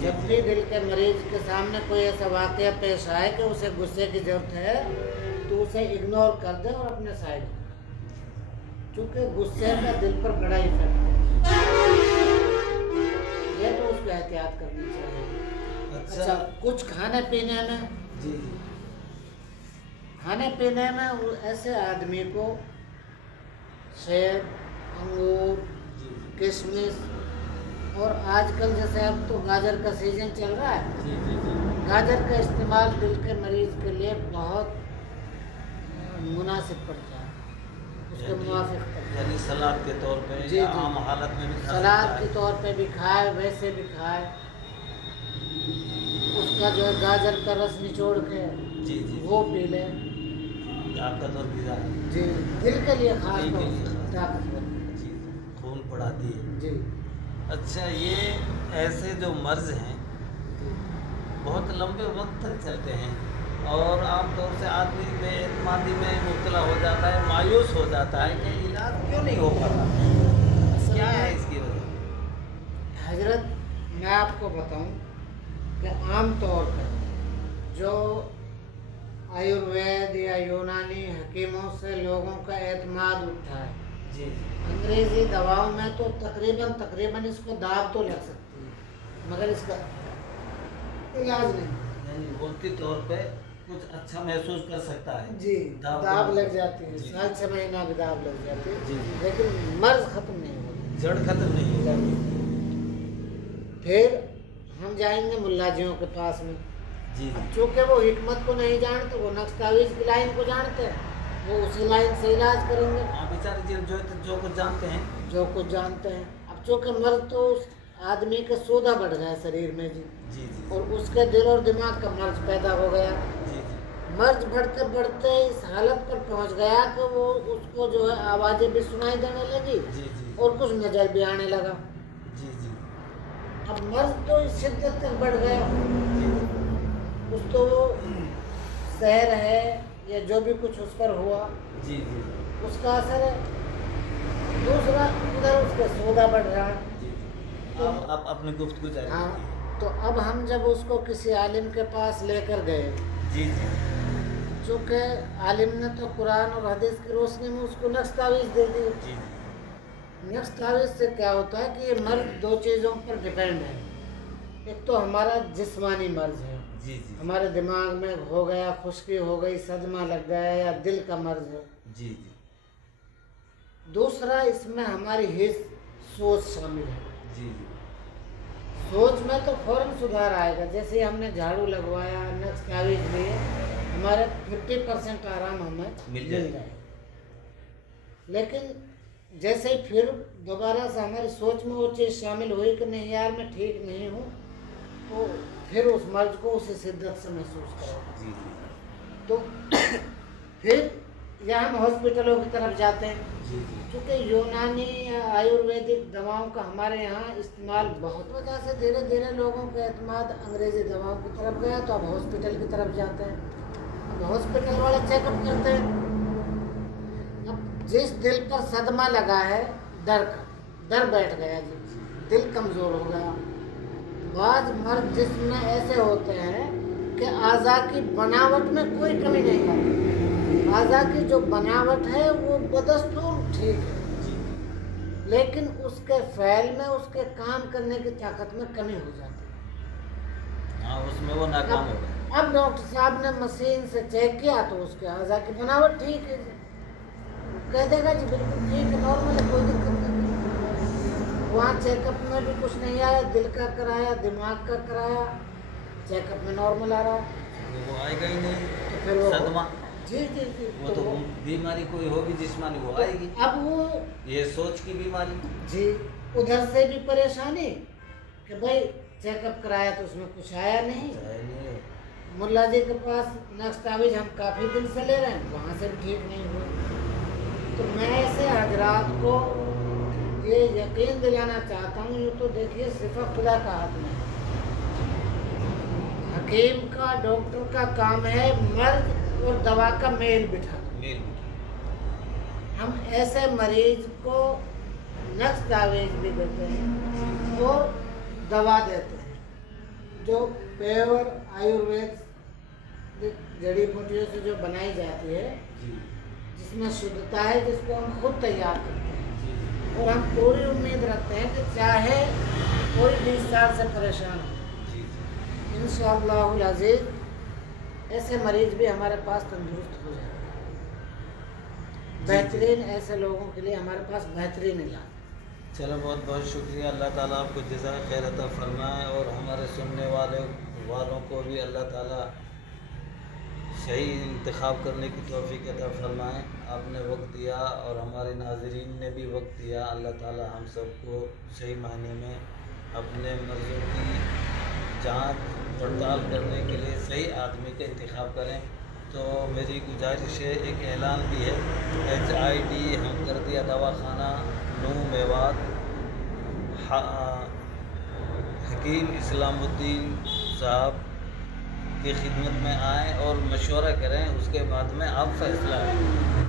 जब भी दिल के मरीज के सामने कोई ऐसा वाकया पेश आए कि उसे गुस्से की जरूरत है तो उसे इग्नोर कर दे और अपने साइड, क्योंकि गुस्से का दिल पर बड़ा इफेक्ट है, ये तो उसको एहतियात करनी चाहिए। अच्छा, कुछ खाने पीने में जी जी खाने पीने में ऐसे आदमी को सेब, अंगूर, किशमिश और आजकल जैसे अब तो गाजर का सीजन चल रहा है, जी जी जी गाजर का इस्तेमाल दिल के मरीज के लिए बहुत मुनासिब पड़ता है, उसके मुवाफिक पड़ता है। यानी सलाद के तौर पे जी, या जी। आम हालत में भी खा सलाद सकता के है। तौर पे भी खाए, वैसे भी खाए, उसका जो है गाजर का रस निचोड़ के जी जी वो पी ले। ताकतवर ग़िज़ा है। जी, दिल के लिए खास दिल के तौर लिए से खास। ताकतवर। जी खून बढ़ाती है। जी अच्छा, ये ऐसे जो मर्ज़ हैं जी बहुत लंबे वक्त तक चलते हैं और आमतौर से आदमी बेईमानी में मुब्तला हो जाता है, मायूस हो जाता है कि इलाज क्यों नहीं हो पाता, क्या है इसकी वजह? हजरत, मैं आपको बताऊं कि आम तौर पर जो आयुर्वेद या यूनानी हकीमों से लोगों का एतमाद उठा है, जी अंग्रेजी दवाओं में तो तकरीबन इसको दाब तो लग सकती है, मगर इसका इलाज नहीं। यानी वक्ती तौर पे कुछ अच्छा महसूस कर सकता है। जी, दाब दाब तो- लग जाती है, जी। 6 महीना भी दाब लग जाती है, जी, जी। लेकिन मर्ज खत्म नहीं होती। जड़ खत्म नहीं है। फिर हम जाएंगे मुल्लाजियों के पास में। जी अब जी चूंकि वो हिकमत को नहीं जानते, वो नक्श तावीज़ की लाइन को जानते हैं, वो उसी लाइन से इलाज करेंगे हाँ, बेचारे जो कुछ जानते हैं। जो कुछ जानते हैं। अब चूंकि मर्ज तो उस आदमी का सौदा बढ़ गया शरीर में जी, जी जी और उसके दिल और दिमाग का मर्ज पैदा हो गया। जी जी मर्ज बढ़ते बढ़ते इस हालत पर पहुंच गया कि वो उसको जो है आवाज़ें भी सुनाई देने लगी जी जी और कुछ नजर भी आने लगा। जी जी अब मर्ज तो इस शिद्दत तक बढ़ गया, कुछ तो वो सहर है या जो भी कुछ उस पर हुआ जी जी उसका असर है। दूसरा, उधर उसका सौदा बढ़ रहा है। जी तो आप अपनी गुफ्तगू जारी हाँ, रखिए। तो अब हम जब उसको किसी आलिम के पास लेकर गए, जी जी चूँकि आलिम ने तो कुरान और हदीस की रोशनी में उसको नक्श तावीज़ दे दी। जी नक्श तावीज़ से क्या होता है कि ये मर्ज दो चीज़ों पर डिपेंड है। एक तो हमारा जिस्मानी मर्ज है, जी जी हमारे दिमाग में हो गया, खुश्की हो गई, सदमा लग गया या दिल का मर्ज है। जी जी दूसरा, इसमें हमारी हिस्स सोच शामिल है। जी जी सोच में तो फौरन सुधार आएगा, जैसे हमने झाड़ू लगवाया, नक्श तावीज़ लिए, हमारे 50% आराम हमें मिल मिल जाएगा। जाए। लेकिन जैसे ही फिर दोबारा से हमारी सोच में वो चीज़ शामिल हुई कि नहीं यार मैं ठीक नहीं हूँ, तो फिर उस मर्ज को उसी शिद्दत से महसूस करेगा। जी जी तो फिर या हम हॉस्पिटलों की तरफ जाते हैं, जी जी क्योंकि यूनानी या आयुर्वेदिक दवाओं का हमारे यहाँ इस्तेमाल बहुत वजह से धीरे धीरे लोगों का एतमाद अंग्रेज़ी दवाओं की तरफ गया, तो अब हॉस्पिटल की तरफ जाते हैं। अब हॉस्पिटल वाले चेकअप करते हैं। अब जिस दिल पर सदमा लगा है, डर बैठ गया जी, दिल कमज़ोर हो गया। बाज़ मर्ज जिसमें ऐसे होते हैं कि आज़ा की बनावट में कोई कमी नहीं आती, आज़ा की जो बनावट है वो बदस्तूर ठीक है, जी लेकिन उसके फ़ैल में, उसके काम करने की ताकत में कमी हो जाती है। हाँ, उसमें वो नाकाम हो गए। अब डॉक्टर साहब ने मशीन से चेक किया तो उसके आज़ा की बनावट ठीक है जी, कह देगा जी बिल्कुल ठीक है, नॉर्मल है, कोई दिक्कत नहीं। वहाँ चेकअप में भी कुछ नहीं आया, दिल का कराया, दिमाग का कराया, चेकअप में नॉर्मल आ रहा है। वो आएगा ही नहीं। तो फिर वो सदमा, जी जी जी, वो तो बीमारी कोई होगी जिस्मानी, वो आएगी। अब वो ये सोच की बीमारी। जी, उधर से भी परेशानी कि भाई चेकअप कराया तो उसमें कुछ आया नहीं, मुल्ला जी के पास नक्श तावीज़ हम काफ़ी दिन से ले रहे हैं, वहाँ से भी ठीक नहीं हुआ। तो मैं ऐसे हजरात को ये यकीन दिलाना चाहता हूँ, यूँ तो देखिए सिर्फ खुदा का हाथ में है। हकीम का, डॉक्टर का काम है मर्ज और दवा का मेल बिठाना। हम ऐसे मरीज को नक्श तावीज़ भी देते हैं और दवा देते हैं, जो प्योर आयुर्वेद जड़ी बूटियों से जो बनाई जाती है, जी जिसमें शुद्धता है, जिसको हम खुद तैयार करते हैं। जी और हम पूरी उम्मीद रखते हैं कि चाहे कोई 20 साल से परेशान हो, जी इंशाअल्लाहुल अज़ीज़ ऐसे मरीज भी हमारे पास तंदुरुस्त हो जाएंगे। बेहतरीन ऐसे लोगों के लिए हमारे पास बेहतरीन इलाज। चलो, बहुत बहुत शुक्रिया। अल्लाह ताला आपको जज़ाए खैर अता फरमाए और हमारे सुनने वालों को भी अल्लाह ताला सही इंतखाब करने की तौफीक अता फरमाए। आपने वक्त दिया और हमारे नाज़रीन ने भी वक्त दिया। अल्लाह ताला हम सबको सही मायने में अपने मर्ज़ों की जांच पड़ताल करने के लिए सही आदमी का इंतखाब करें। तो मेरी गुजारिश है, एक ऐलान भी है, HID हमदर्दिया दवाखाना नू मेवात हकीम इस्लामुद्दीन साहब की खिदमत में आएँ और मशवरा करें, उसके बाद में आप फैसला लें।